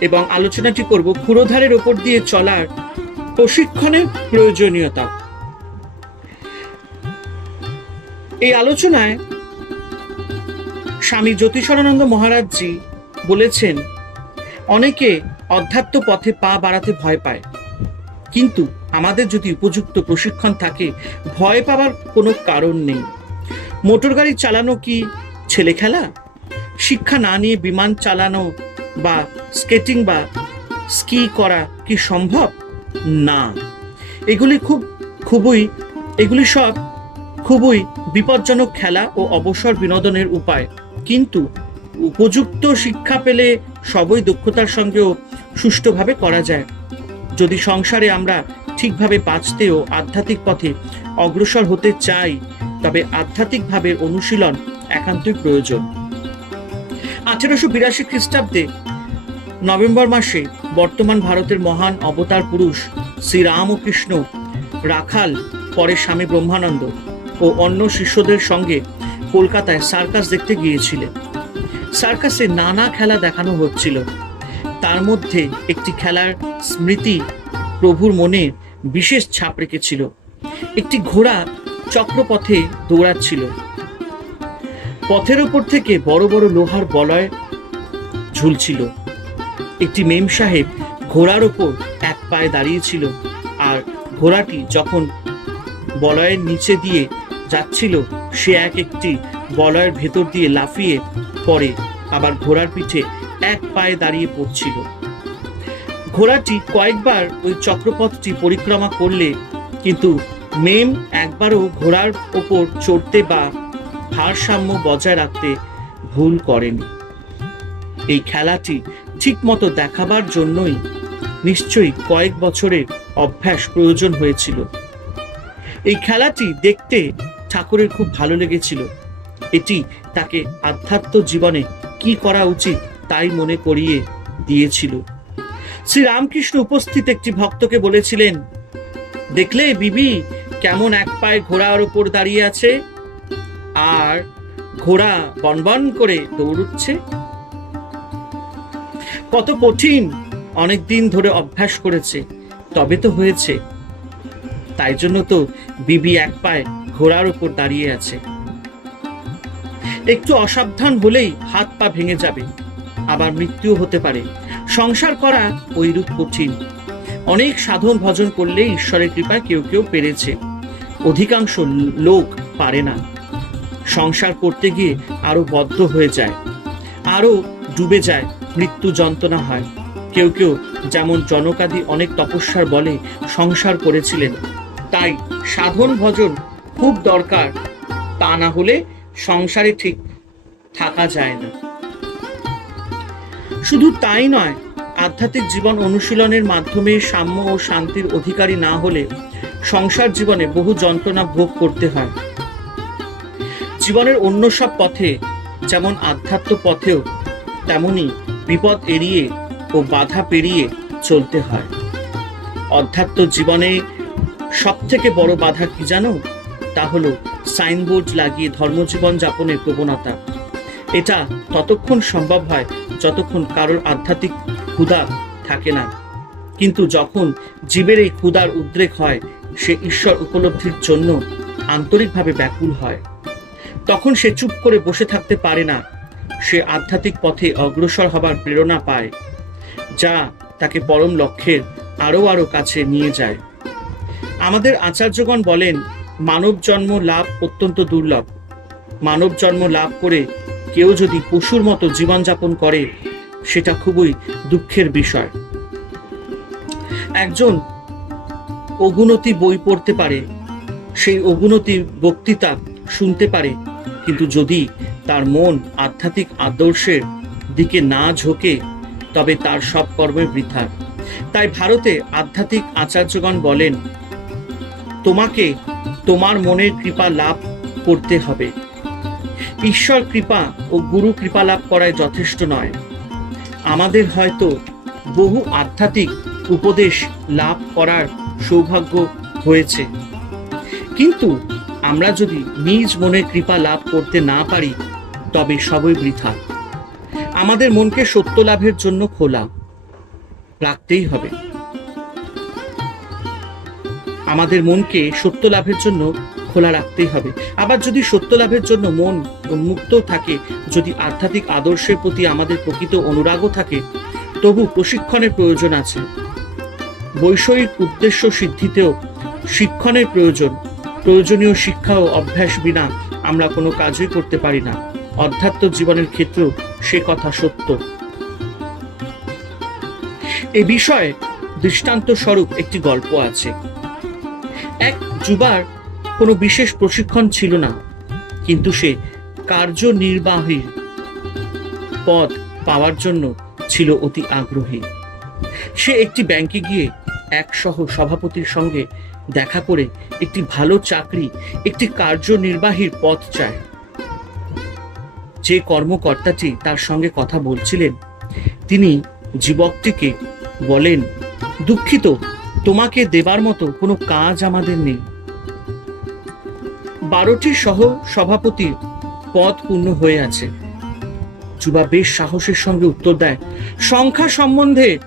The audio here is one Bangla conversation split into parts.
এবং আলোচনাটি করব ক্ষুরোধারের ওপর দিয়ে চলার প্রশিক্ষণের প্রয়োজনীয়তা। এই আলোচনায় স্বামী জ্যোতিষানন্দ মহারাজজি বলেছেন, অনেকে অধ্যাত্ম পথে পা বাড়াতে ভয় পায়। কিন্তু আমাদের যদি উপযুক্ত প্রশিক্ষণ থাকে, ভয় পাওয়ার কোনো কারণ নেই। মোটর গাড়ি চালানো কি ছেলে খেলা শিক্ষা না নিয়ে বিমান চালানো বা স্কেটিং বা স্কি করা কি সম্ভব? না। এগুলি খুব, খুবই, এগুলি সব খুবই বিপজ্জনক খেলা ও অবসর বিনোদনের উপায়। কিন্তু উপযুক্ত শিক্ষা পেলে সবই দক্ষতার সঙ্গেও সুষ্ঠুভাবে করা যায়। যদি সংসারে আমরা ঠিকভাবে বাঁচতে ও আধ্যাত্মিক পথে অগ্রসর হতে চাই, তবে আধ্যাত্মিকভাবে অনুশীলন একান্তই প্রয়োজন। আঠেরোশো বিরাশি খ্রিস্টাব্দে নভেম্বর মাসে বর্তমান ভারতের মহান অবতার পুরুষ শ্রী রাম ও কৃষ্ণ রাখাল, পরে স্বামী ব্রহ্মানন্দ ও অন্য শিষ্যদের সঙ্গে কলকাতায় সার্কাস দেখতে গিয়েছিলেন। সার্কাসে নানা খেলা দেখানো হচ্ছিল। তার মধ্যে একটি খেলার স্মৃতি প্রভুর মনে বিশেষ ছাপ রেখেছিল। একটি ঘোড়া চক্রপথে দৌড়াচ্ছিল। পথের ওপর থেকে বড় বড় লোহার বলয় ঝুলছিল। একটি মেম সাহেব ঘোড়ার ওপর এক পায়ে দাঁড়িয়েছিল আর ঘোড়াটি যখন বলয়ের নিচে দিয়ে যাচ্ছিল, সে এক একটি বলয়ের ভেতর দিয়ে লাফিয়ে পড়ে, আবার ঘোড়ার পিঠে এক পায়ে দাঁড়িয়ে পড়ছিল। ঘোড়াটি কয়েকবার ওই চক্রপথটি পরিক্রমা করলে, কিন্তু মেম একবারও ঘোড়ার ওপর চড়তে বা ভারসাম্য বজায় রাখতে ভুল করেনি। এই খেলাটি ঠিকমতো দেখাবার জন্যই নিশ্চয়ই কয়েক বছরের অভ্যাস প্রয়োজন হয়েছিল। এই খেলাটি দেখতে ঠাকুরের খুব ভালো লেগেছিল। এটি তাকে আধ্যাত্ম জীবনে কি করা উচিত তাই মনে করিয়ে দিয়েছিল। শ্রী রামকৃষ্ণ উপস্থিত একটি ভক্তকে বলেছিলেন, দেখলে বিবি কেমন এক পায়ে ঘোড়ার ওপর দাঁড়িয়ে আছে? আর ঘোড়া বনবন করে দৌড়ুচ্ছে? কত কঠিন। অনেক দিন ধরে অভ্যাস করেছে, তবে তো হয়েছে। তাই জন্য তো বিবি এক পায়ে ঘোড়ার উপর দাঁড়িয়ে আছে। একটু অসাবধান হলেই হাত পা ভেঙে যাবে, আবার মৃত্যুও হতে পারে। সংসার করা ওইরূপ কঠিন। অনেক সাধন ভজন করলে ঈশ্বরের কৃপায় কেউ কেউ পেরেছে। অধিকাংশ লোক পারে না। সংসার করতে গিয়ে আরও বদ্ধ হয়ে যায়, আরও ডুবে যায়। মৃত্যু যন্ত্রণা হয়। কেউ কেউ যেমন জনকাদি অনেক তপস্যার বলে সংসার করেছিলেন, তাই সাধন ভজন খুব দরকার। তা না হলে সংসারে ঠিক থাকা যায় না। শুধু তাই নয়, আধ্যাত্মিক জীবন অনুশীলনের মাধ্যমে সাম্য ও শান্তির অধিকারী না হলে সংসার জীবনে বহু যন্ত্রণা ভোগ করতে হয়। জীবনের অন্য সব পথে, যেমন আধ্যাত্ম পথেও, তেমনি বিপদ এড়িয়ে ও বাধা পেরিয়ে চলতে হয়। অধ্যাত্ম জীবনে সব থেকে বড় বাধা কি জানো? তা হলো সাইনবোর্ড লাগিয়ে ধর্মজীবন যাপনের প্রবণতা। এটা ততক্ষণ সম্ভব হয় যতক্ষণ কারোর আধ্যাত্মিক ক্ষুধা থাকে না। কিন্তু যখন জীবের এই ক্ষুধার উদ্রেক হয়, সে ঈশ্বর উপলব্ধির জন্য আন্তরিকভাবে ব্যাকুল হয়। তখন সে চুপ করে বসে থাকতে পারে না। সে আধ্যাত্মিক পথে অগ্রসর হবার প্রেরণা পায়, যা তাকে পরম লক্ষ্যের আরও আরও কাছে নিয়ে যায়। আমাদের আচার্যগণ বলেন, মানব জন্ম লাভ অত্যন্ত দুর্লভ। মানব জন্ম লাভ করে কেউ যদি পশুর মতো জীবনযাপন করে, সেটা খুবই দুঃখের বিষয়। একজন অগুণতি বই পড়তে পারে, সেই অগুনতি বক্তৃতা শুনতে পারে কিন্তু যদি তার মন আধ্যাত্মিক আদর্শের দিকে না ঝোঁকে, তবে তার সব কর্মই বৃথা। তাই ভারতে আধ্যাত্মিক আচার্যগণ বলেন, তোমাকে তোমার মনের কৃপা লাভ করতে হবে। ঈশ্বর কৃপা ও গুরু কৃপা লাভ করায় যথেষ্ট নয়। আমাদের হয়তো বহু আধ্যাত্মিক উপদেশ লাভ করার সৌভাগ্য হয়েছে। কিন্তু আমরা যদি নিজ মনে কৃপা লাভ করতে না পারি, তবে সবই বৃথা। আমাদের মনকে সত্য লাভের জন্য খোলা। রাখতেই হবে। আমাদের মনকে সত্য লাভের জন্য খোলা রাখতেই হবে। আবার যদি সত্য লাভের জন্য মন মুক্ত থাকে, যদি আধ্যাত্মিক আদর্শের প্রতি আমাদের প্রকৃত অনুরাগও থাকে, তবু প্রশিক্ষণের প্রয়োজন আছে। বৈষয়িক উদ্দেশ্য সিদ্ধিতেও শিক্ষণের প্রয়োজন। প্রয়োজনীয় শিক্ষা ও অভ্যাস বিনা আমরা কোনো কাজই করতে পারি না। অধ্যাত্ম জীবনের ক্ষেত্রেও সে কথা সত্য। এ বিষয়ে দৃষ্টান্ত স্বরূপ একটি গল্প আছে। এক যুবার কোনো বিশেষ প্রশিক্ষণ ছিল না, কিন্তু সে কার্যনির্বাহীর পদ পাওয়ার জন্য ছিল অতি আগ্রহী। সে একটি ব্যাংকে গিয়ে এক সহ সভাপতির সঙ্গে দেখা করে একটি ভালো চাকরি, একটি কার্যনির্বাহীর পদ চায়। যে কর্মকর্তাটি তার সঙ্গে কথা বলছিলেন, তিনি যুবকটিকে বলেন, দুঃখিত, তোমাকে দেবার মতো কোনো কাজ আমাদের নেই। বারোটি সহ সভাপতির পদ পূর্ণ হয়ে আছে। যুবা বেশ সাহসের সঙ্গে উত্তর দেয়, সংখ্যা সম্বন্ধে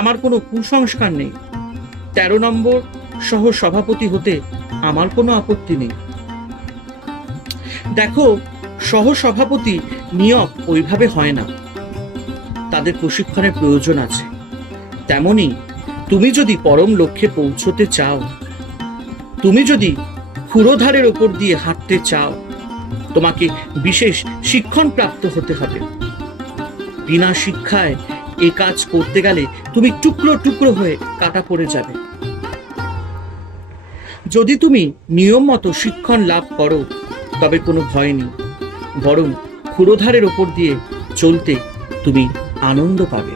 আমার কোনো কুসংস্কার নেই। তেরো নম্বর সহ সভাপতি হতে আমার কোনো আপত্তি নেই। দেখো সহ সভাপতি নিয়োগ ওইভাবে হয় না। তাদের প্রশিক্ষণের প্রয়োজন আছে। তেমনি তুমি যদি পরম লক্ষ্যে পৌঁছতে চাও, তুমি যদি ক্ষুরোধারের ওপর দিয়ে হাঁটতে চাও, তোমাকে বিশেষ শিক্ষণ প্রাপ্ত হতে হবে। বিনা শিক্ষায় এ কাজ করতে গেলে তুমি টুকরো টুকরো হয়ে কাটা পড়ে যাবে। যদি তুমি নিয়ম মতো শিক্ষণ লাভ করো, তবে কোনো ভয় নেই। বরং ক্ষুরোধারের ওপর দিয়ে চলতে তুমি আনন্দ পাবে।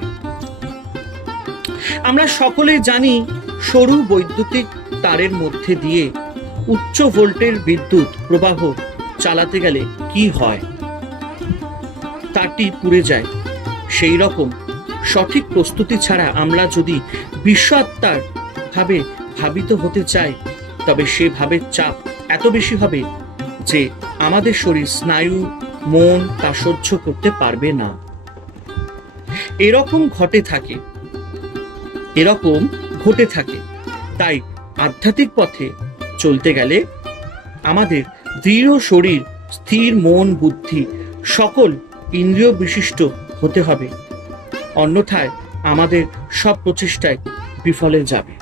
আমরা সকলে জানি সরু বৈদ্যুতিক তারের মধ্যে দিয়ে উচ্চ ভোল্টের বিদ্যুৎ প্রবাহ চালাতে গেলে কি হয়? তারটি পুড়ে যায়। সেই রকম সঠিক প্রস্তুতি ছাড়া আমরা যদি বিশ্বাত্মার ভাবে ভাবিত হতে চাই তবে সে ভাবের চাপ এত বেশি হবে যে আমাদের শরীর স্নায়ু, মন তা সহ্য করতে পারবে না। এরকম ঘটে থাকে, এরকম ঘটে থাকে। তাই আধ্যাত্মিক পথে চলতে গেলে আমাদের দৃঢ় শরীর, স্থির মন, বুদ্ধি সকল ইন্দ্রিয় বিশিষ্ট হতে হবে। অন্যথায় আমাদের সব প্রচেষ্টায় বিফলে যাবে।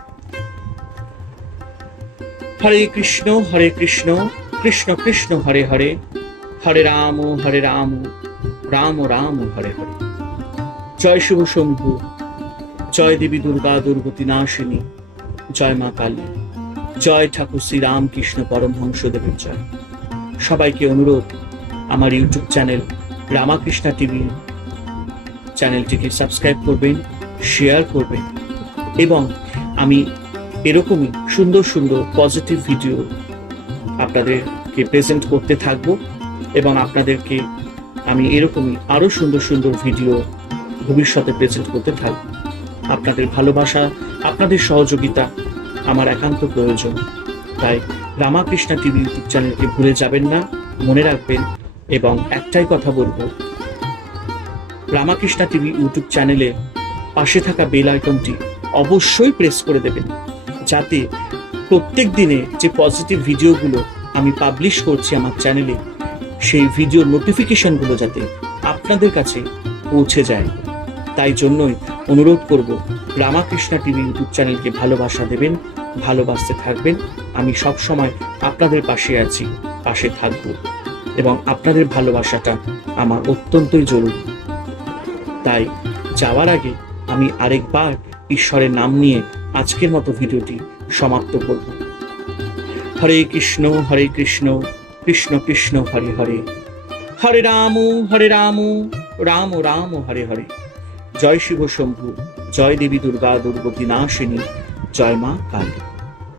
হরে কৃষ্ণ হরে কৃষ্ণ কৃষ্ণ কৃষ্ণ, হরে হরে হরে রাম হরে রাম রাম রাম হরে হরে। জয় শুভ শম্ভু, জয় দেবী দুর্গা দুর্গতি নাশিনী, জয় মা কালী, জয় ঠাকুর শ্রী রামকৃষ্ণ পরমহংসদেবের জয়। সবাইকে অনুরোধ, আমার ইউটিউব চ্যানেল রামাকৃষ্ণা টিভি চ্যানেলটিকে সাবস্ক্রাইব করবেন, শেয়ার করবেন এবং আমি এরকমই সুন্দর সুন্দর পজিটিভ ভিডিও আপনাদেরকে প্রেজেন্ট করতে থাকব এবং আপনাদেরকে আমি এরকমই আরও সুন্দর সুন্দর ভিডিও ভবিষ্যতে প্রেজেন্ট করতে থাকব। আপনাদের ভালোবাসা, আপনাদের সহযোগিতা আমার একান্ত প্রয়োজন। তাই রামাকৃষ্ণা টিভি ইউটিউব চ্যানেলকে ভুলে যাবেন না, মনে রাখবেন এবং একটাই কথা বলব রামাকৃষ্ণা টিভি ইউটিউব চ্যানেলে পাশে থাকা বেল আইকনটি অবশ্যই প্রেস করে দেবেন, যাতে প্রত্যেক দিনে যে পজিটিভ ভিডিওগুলো আমি পাবলিশ করছি আমার চ্যানেলে, সেই ভিডিওর নোটিফিকেশনগুলো যাতে আপনাদের কাছে পৌঁছে যায়। তাই জন্যই অনুরোধ করব, রামাকৃষ্ণা টিভি ইউটিউব চ্যানেলকে ভালোবাসা দেবেন, ভালোবাসতে থাকবেন। আমি সব সময় আপনাদের পাশে আছি, পাশে থাকব এবং আপনাদের ভালোবাসাটা আমার অত্যন্তই জরুরি। তাই যাওয়ার আগে আমি আরেকবার ঈশ্বরের নাম নিয়ে আজকের মতো ভিডিওটি সমাপ্ত করব। হরে কৃষ্ণ হরে কৃষ্ণ কৃষ্ণ কৃষ্ণ, হরে হরে। হরে রাম হরে রাম রাম রাম, হরে হরে। জয় শিব শম্ভু, জয় দেবী দুর্গা দুর্গতি নাশিনী, জয় মা কালী।